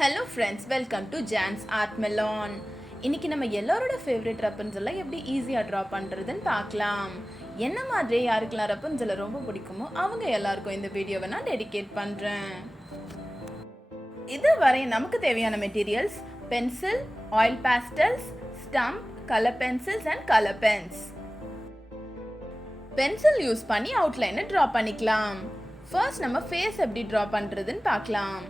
Hello friends, welcome to Jan's Art Melon. இன்னைக்கு நம்ம எல்லாரோட ஃபேவரட் ரப்பன்சலை எப்படி ஈஸியாக ட்ரா பண்ணுறதுன்னு பார்க்கலாம். என்ன மாதிரி யாருக்கெல்லாம் ரப்பன்சலை ரொம்ப பிடிக்குமோ அவங்க எல்லாருக்கும் இந்த வீடியோவை நான் டெடிகேட் பண்ணுறேன். இதுவரை நமக்கு தேவையான materials pencil, oil pastels, stump, colour pencils and colour pens. Pencil use பண்ணி அவுட்லைனை ட்ரா பண்ணிக்கலாம். ஃபர்ஸ்ட் நம்ம ஃபேஸ் எப்படி ட்ரா பண்ணுறதுன்னு பார்க்கலாம்.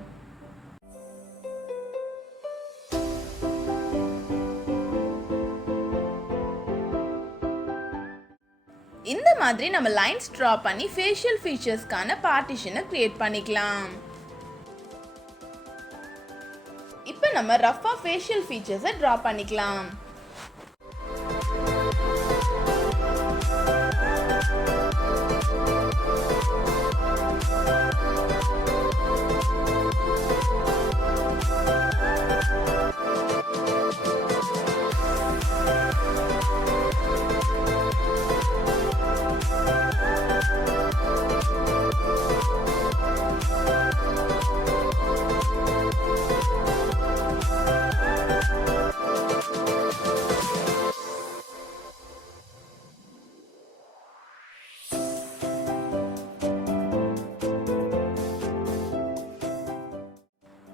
இந்த மாதிரி நம்ம லைன்ஸ் ட்ரா பண்ணி ஃபேஷியல் ஃபீச்சர்ஸ்க்கான பார்ட்டிஷனை கிரியேட் பண்ணிக்கலாம். இப்போ நம்ம ரஃபா ஃபேஷியல் ஃபீச்சர்ஸை ட்ரா பண்ணிக்கலாம்.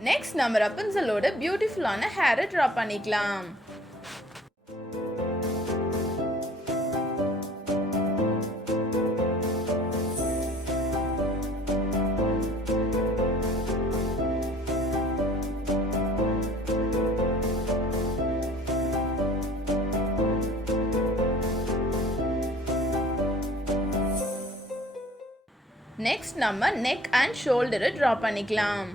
நெக்ஸ்ட் நம்ம ரப்பன்சலோட பியூட்டிஃபுல்லான ஹேரை ட்ரா பண்ணிக்கலாம். நெக்ஸ்ட் நம்ம நெக் அண்ட் ஷோல்டரை ட்ரா பண்ணிக்கலாம்.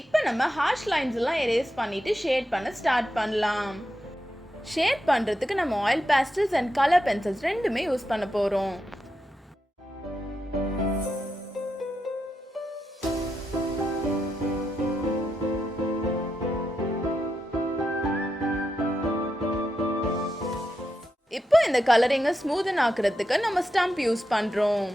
இப்போ நம்ம ஹார்ஷ் லைன்ஸ் எல்லாம் எரேஸ் பண்ணிட்டு ஷேட் பண்ண ஸ்டார்ட் பண்ணலாம். ஷேட் பண்றதுக்கு நம்ம oil pastels and colour pencils ரெண்டுமே யூஸ் பண்ண போறோம். இப்போ இந்த கலரிங்கை ஸ்மூதன் ஆக்குறதுக்கு நம்ம ஸ்டம்ப் யூஸ் பண்றோம்.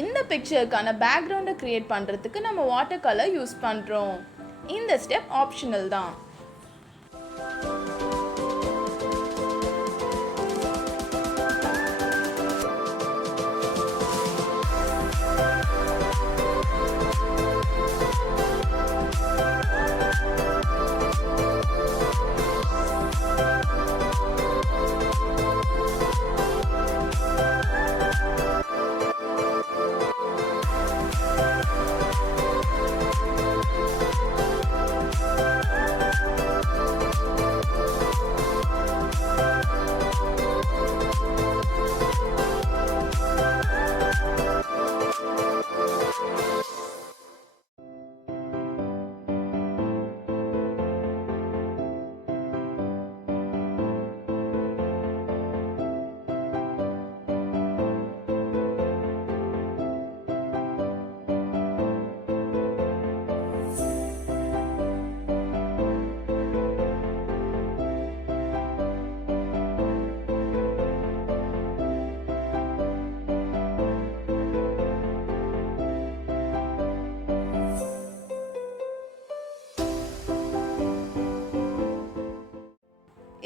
இந்த பிக்சருக்கான பேக்ரவுண்டை கிரியேட் பண்ணுறதுக்கு நம்ம வாட்டர் கலர் யூஸ் பண்ணுறோம். இந்த ஸ்டெப் ஆப்ஷனல் தான்.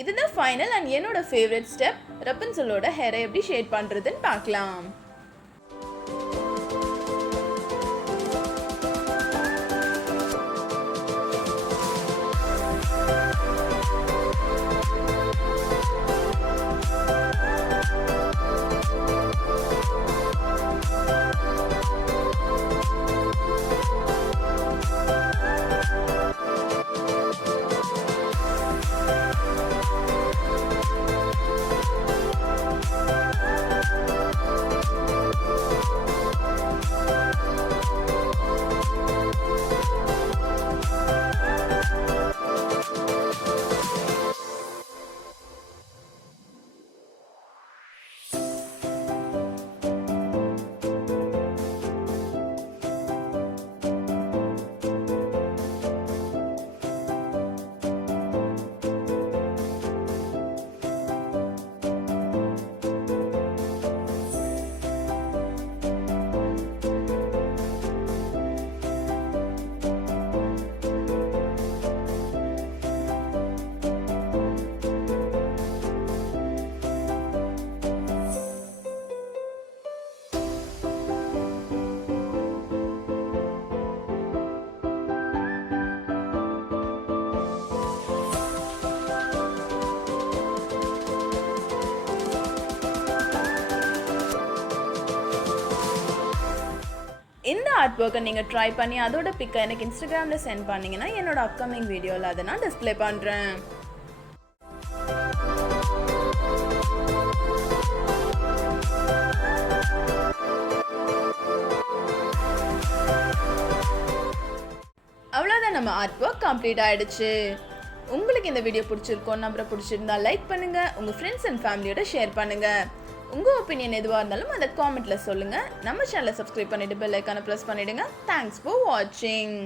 இதுதான் ஃபைனல் அண்ட் என்னோட ஃபேவரட் ஸ்டெப். ரப்பன்சலோட ஹேரை எப்படி ஷேட் பண்ணுறதுன்னு பார்க்கலாம். இந்த ஆர்ட் ஒர்க்கை நீங்கள் ட்ரை பண்ணி அதோட பிக்கை எனக்கு இன்ஸ்டாகிராமில் சென்ட் பண்ணிங்கன்னா என்னோட அப்கமிங் வீடியோவில் அதை நான் டிஸ்பிளே பண்ணுறேன். அவ்வளோதான், நம்ம ஆர்ட் ஒர்க் கம்ப்ளீட் ஆகிடுச்சு. உங்களுக்கு இந்த வீடியோ பிடிச்சிருக்கோம் நம்பரை பிடிச்சிருந்தா லைக் பண்ணுங்கள், உங்கள் ஃப்ரெண்ட்ஸ் அண்ட் ஃபேமிலியோட ஷேர் பண்ணுங்கள். உங்கள் ஒப்பீனியன் எதுவாக இருந்தாலும் அதை காமெண்ட்டில் சொல்லுங்கள். நம்ம சேனலை சப்ஸ்கிரைப் பண்ணிவிட்டு பெல் ஐக்கானை ப்ரெஸ் பண்ணிவிடுங்க. தேங்க்ஸ் ஃபார் வாட்சிங்.